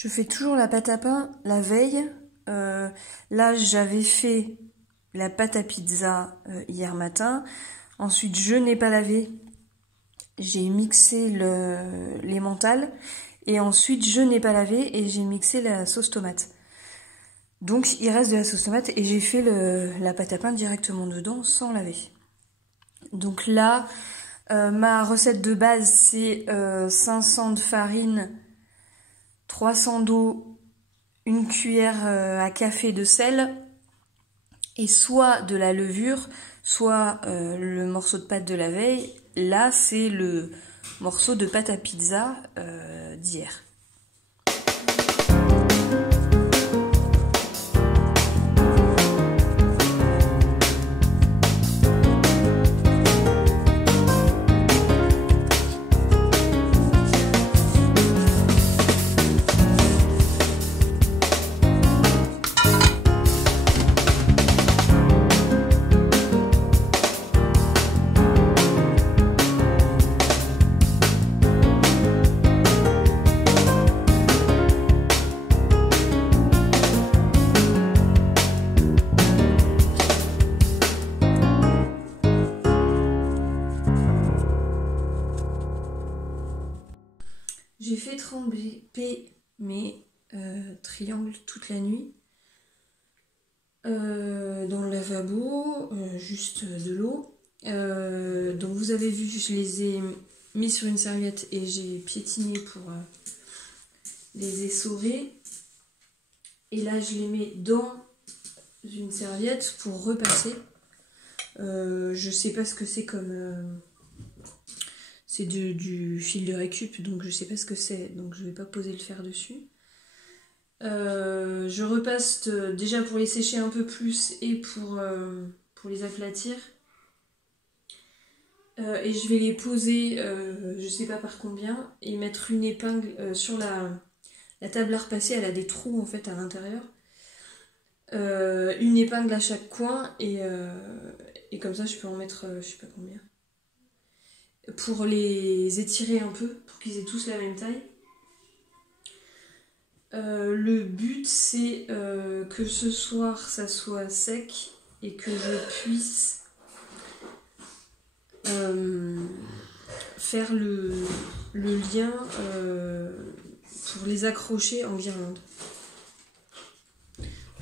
Je fais toujours la pâte à pain la veille. Là, j'avais fait la pâte à pizza hier matin. Ensuite, je n'ai pas lavé. J'ai mixé l'emmental. Et ensuite, je n'ai pas lavé et j'ai mixé la sauce tomate. Donc, il reste de la sauce tomate et j'ai fait la pâte à pain directement dedans sans laver. Donc là, ma recette de base, c'est 500 de farine, 300 d'eau, une cuillère à café de sel et soit de la levure, soit le morceau de pâte de la veille. Là, c'est le morceau de pâte à pizza d'hier. J'ai fait tremper mes triangles toute la nuit dans le lavabo, juste de l'eau. Donc vous avez vu, je les ai mis sur une serviette et j'ai piétiné pour les essorer. Et là je les mets dans une serviette pour repasser. Je sais pas ce que c'est comme... c'est du fil de récup, donc je sais pas ce que c'est, donc je vais pas poser le fer dessus. Je repasse déjà pour les sécher un peu plus et pour les aplatir. Et je vais les poser, je sais pas par combien, et mettre une épingle sur la table à repasser. Elle a des trous en fait à l'intérieur. Une épingle à chaque coin, et comme ça je peux en mettre je sais pas combien. Pour les étirer un peu, pour qu'ils aient tous la même taille. Le but c'est que ce soir ça soit sec et que je puisse faire le lien pour les accrocher en guirlande.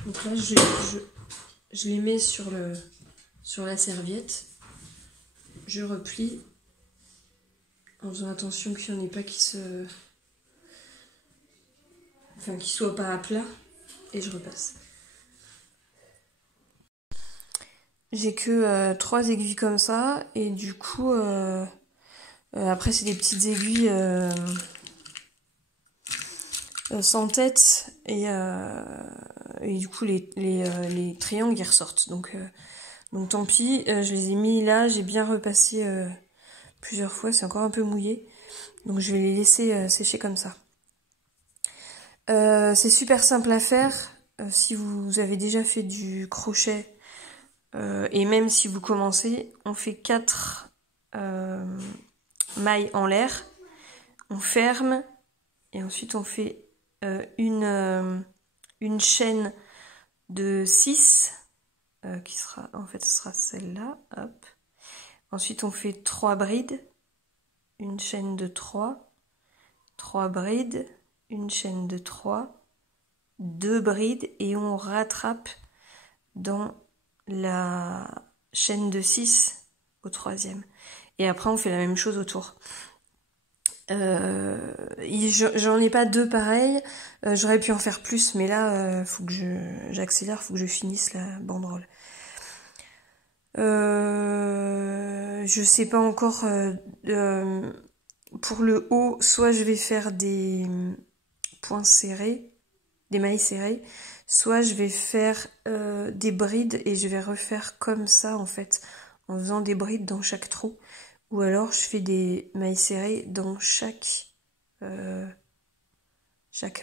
Donc là je les mets sur la serviette, je replie en faisant attention qu'il n'y en ait pas qui soient pas à plat, et je repasse. J'ai que 3 aiguilles comme ça, et du coup après c'est des petites aiguilles sans tête, et du coup les triangles ils ressortent, donc tant pis. Je les ai mis là, j'ai bien repassé plusieurs fois, c'est encore un peu mouillé, donc je vais les laisser sécher comme ça. C'est super simple à faire si vous avez déjà fait du crochet, et même si vous commencez. On fait 4 mailles en l'air, on ferme et ensuite on fait une chaîne de 6 qui sera, en fait ce sera celle-là, hop. Ensuite on fait 3 brides, une chaîne de 3 brides, une chaîne de 3, 2 brides, et on rattrape dans la chaîne de 6 au 3e. Et après on fait la même chose autour. J'en ai pas 2 pareils, j'aurais pu en faire plus, mais là faut que j'accélère, faut que je finisse la banderole. Je sais pas encore. Pour le haut, soit je vais faire des points serrés, des mailles serrées, soit je vais faire des brides et je vais refaire comme ça en fait, en faisant des brides dans chaque trou, ou alors je fais des mailles serrées dans chaque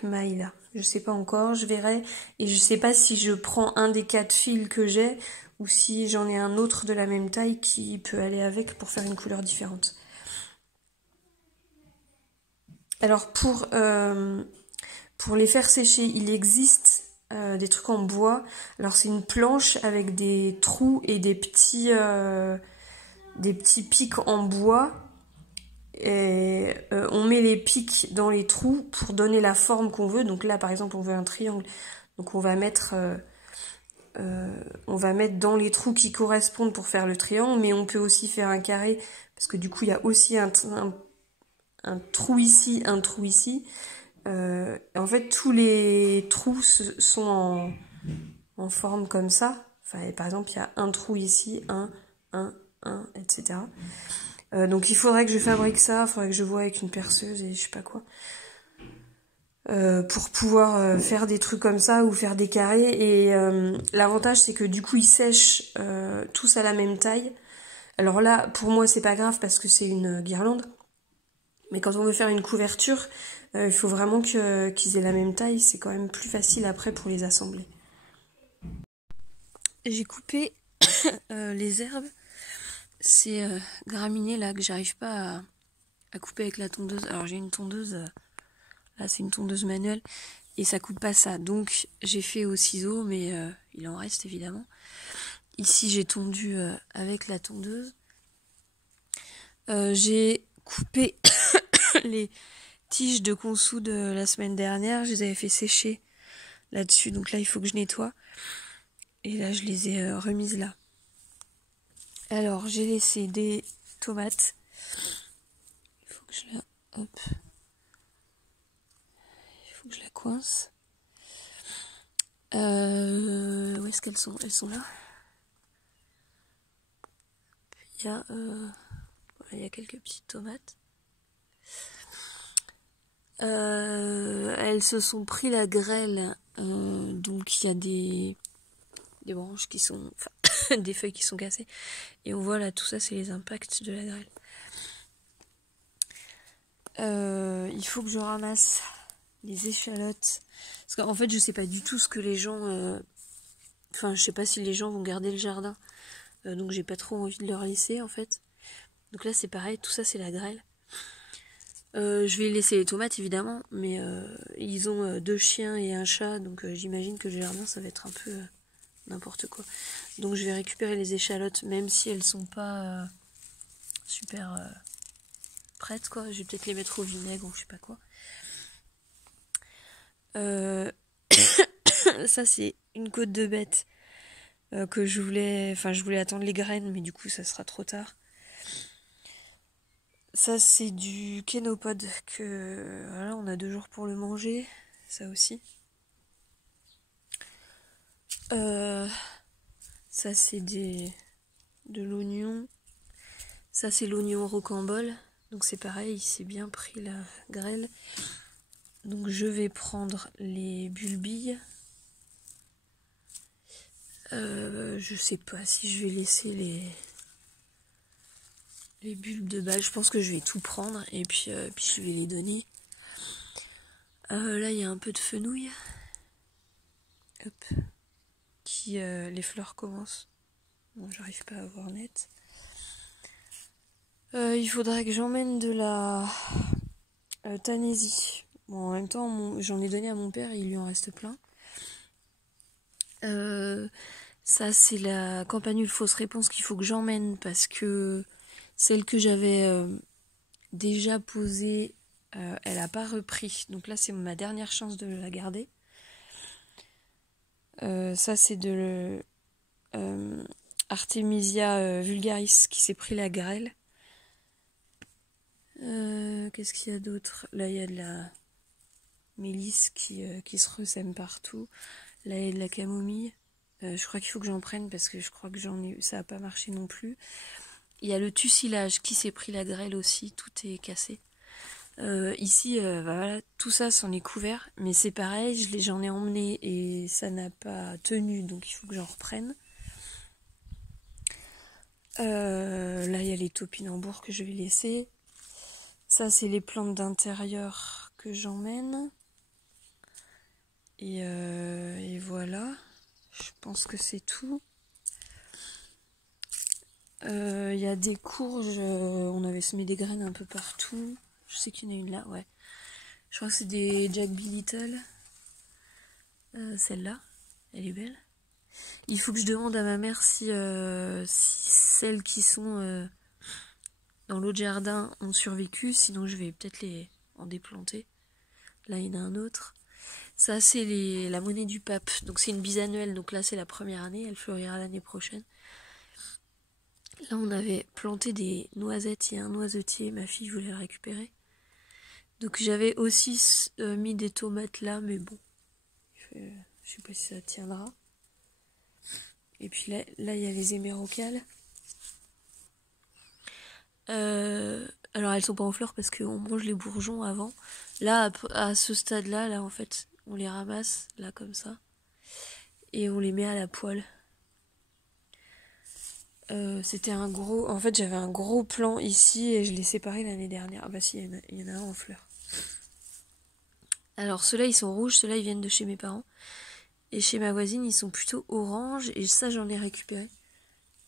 maille là. Je sais pas encore, je verrai, et je sais pas si je prends un des 4 fils que j'ai ou si j'en ai un autre de la même taille qui peut aller avec pour faire une couleur différente. Alors pour pour les faire sécher, il existe des trucs en bois. Alors c'est une planche avec des trous et des petits pics en bois. Et on met les pics dans les trous pour donner la forme qu'on veut. Donc là par exemple on veut un triangle. Donc on va mettre dans les trous qui correspondent pour faire le triangle, mais on peut aussi faire un carré, parce que du coup il y a aussi un trou ici, un trou ici. En fait tous les trous sont en forme comme ça. Enfin, par exemple il y a un trou ici, un, etc. Donc il faudrait que je fabrique ça, il faudrait que je voie avec une perceuse et je sais pas quoi. Pour pouvoir faire des trucs comme ça ou faire des carrés. Et l'avantage c'est que du coup ils sèchent tous à la même taille. Alors là pour moi c'est pas grave parce que c'est une guirlande. Mais quand on veut faire une couverture, il faut vraiment qu'ils aient la même taille. C'est quand même plus facile après pour les assembler. J'ai coupé les herbes. Ces graminées là que j'arrive pas à couper avec la tondeuse. Alors j'ai une tondeuse, là c'est une tondeuse manuelle et ça coupe pas ça. Donc j'ai fait au ciseau, mais il en reste évidemment. Ici j'ai tondu avec la tondeuse. J'ai coupé les tiges de consoude la semaine dernière. Je les avais fait sécher là-dessus. Donc là il faut que je nettoie. Et là je les ai remises là. Alors j'ai laissé des tomates. Il faut que je la... Hop. Il faut que je la coince. Où est-ce qu'elles sont? Elles sont là. Il y a quelques petites tomates. Elles se sont pris la grêle. Donc il y a des branches qui sont... Enfin, des feuilles qui sont cassées. Et on voit là, tout ça, c'est les impacts de la grêle. Il faut que je ramasse les échalotes. Parce qu'en fait, je sais pas du tout ce que les gens... Enfin, je sais pas si les gens vont garder le jardin. Donc j'ai pas trop envie de leur laisser, en fait. Donc là, c'est pareil, tout ça, c'est la grêle. Je vais laisser les tomates, évidemment. Mais ils ont 2 chiens et un chat. Donc j'imagine que le jardin, ça va être un peu n'importe quoi. Donc je vais récupérer les échalotes, même si elles sont pas super prêtes, quoi. Je vais peut-être les mettre au vinaigre ou je sais pas quoi. Ça c'est une côte de bête que je voulais attendre les graines, mais du coup ça sera trop tard. Ça c'est du kénopode que voilà, on a 2 jours pour le manger, ça aussi. Ça c'est de l'oignon. Ça c'est l'oignon rocambole. Donc c'est pareil, il s'est bien pris la grêle. Donc je vais prendre les bulbilles. Je sais pas si je vais laisser les bulbes de base. Je pense que je vais tout prendre et puis je vais les donner. Là il y a un peu de fenouil. Hop. Les fleurs commencent. Bon, j'arrive pas à voir net. Il faudrait que j'emmène de la Tanésie. Bon, en même temps, j'en ai donné à mon père et il lui en reste plein. Ça, c'est la campanule fausse réponse qu'il faut que j'emmène parce que celle que j'avais déjà posée, elle n'a pas repris. Donc là, c'est ma dernière chance de la garder. Ça, c'est de Artemisia vulgaris qui s'est pris la grêle. Qu'est-ce qu'il y a d'autre? Là, il y a de la mélisse qui se ressème partout. Là, il y a de la camomille. Je crois qu'il faut que j'en prenne parce que je crois que ça n'a pas marché non plus. Il y a le tussilage qui s'est pris la grêle aussi. Tout est cassé. Ici, voilà, tout ça c'en est couvert. Mais c'est pareil, j'en ai emmené et ça n'a pas tenu. Donc il faut que j'en reprenne. Là, il y a les topinambours que je vais laisser. Ça, c'est les plantes d'intérieur que j'emmène. Et voilà. Je pense que c'est tout. Il y a des courges. On avait semé des graines un peu partout. Je sais qu'il y en a une là, ouais. Je crois que c'est des Jack B. Little. Celle-là, elle est belle. Il faut que je demande à ma mère si celles qui sont dans l'autre jardin ont survécu. Sinon, je vais peut-être les en déplanter. Là, il y en a un autre. Ça, c'est la monnaie du pape. Donc, c'est une bisannuelle. Donc là, c'est la première année. Elle fleurira l'année prochaine. Là, on avait planté des noisettes. Il y a un noisetier. Ma fille voulait le récupérer. Donc, j'avais aussi mis des tomates là. Mais bon, je sais pas si ça tiendra. Et puis là, il y a les hémérocales. Alors, elles sont pas en fleurs parce qu'on mange les bourgeons avant. Là, à ce stade-là, là, en fait, on les ramasse, là, comme ça. Et on les met à la poêle. C'était un gros... En fait, j'avais un gros plan ici et je l'ai séparé l'année dernière. Ah bah si, il y en a un en fleurs. Alors, ceux-là, ils sont rouges. Ceux-là, ils viennent de chez mes parents. Et chez ma voisine, ils sont plutôt orange. Et ça, j'en ai récupéré.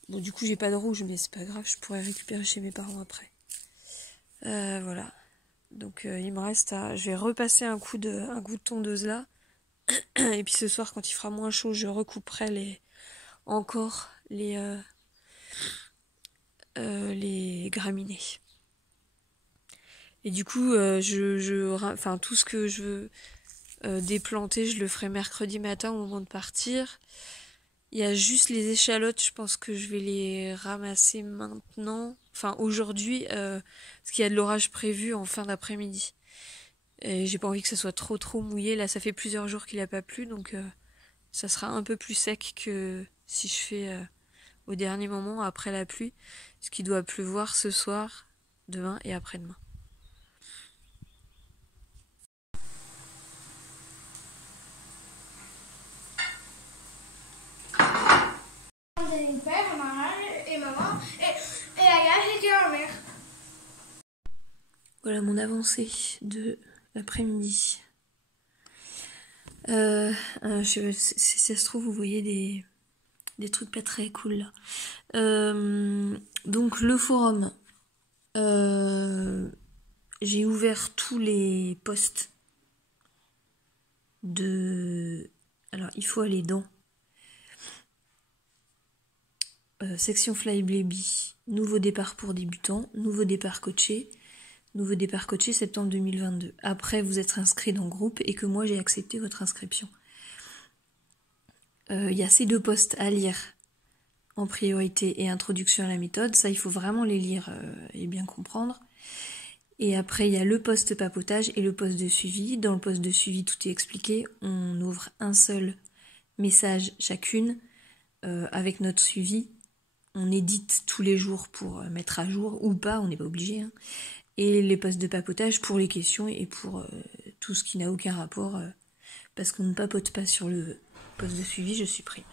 Bon, du coup, j'ai pas de rouge, mais c'est pas grave. Je pourrais récupérer chez mes parents après. Voilà. Donc, il me reste à... Je vais repasser un coup de tondeuse là. Et puis ce soir, quand il fera moins chaud, je recouperai encore les graminées. Et du coup, enfin, tout ce que je veux déplanter, je le ferai mercredi matin au moment de partir. Il y a juste les échalotes, je pense que je vais les ramasser maintenant. Enfin, aujourd'hui, parce qu'il y a de l'orage prévu en fin d'après-midi. Et j'ai pas envie que ce soit trop mouillé. Là, ça fait plusieurs jours qu'il a pas plu, donc ça sera un peu plus sec que si je fais au dernier moment après la pluie. Ce qui doit pleuvoir ce soir, demain et après-demain. Mon père, ma mère et maman et Aya, c'était ma mère. Voilà mon avancée de l'après-midi. Si ça se trouve, vous voyez des trucs pas très cool là. Donc le forum, j'ai ouvert tous les posts de... Alors il faut aller dans section Fly Baby, nouveau départ pour débutants, nouveau départ coaché septembre 2022. Après vous êtes inscrit dans le groupe et que moi j'ai accepté votre inscription. Il y a ces deux posts à lire en priorité et introduction à la méthode. Ça, il faut vraiment les lire et bien comprendre. Et après, il y a le post papotage et le post de suivi. Dans le post de suivi, tout est expliqué. On ouvre un seul message chacune avec notre suivi. On édite tous les jours pour mettre à jour ou pas, on n'est pas obligé. Hein. Et les posts de papotage pour les questions et pour tout ce qui n'a aucun rapport. Parce qu'on ne papote pas sur le post de suivi, je supprime.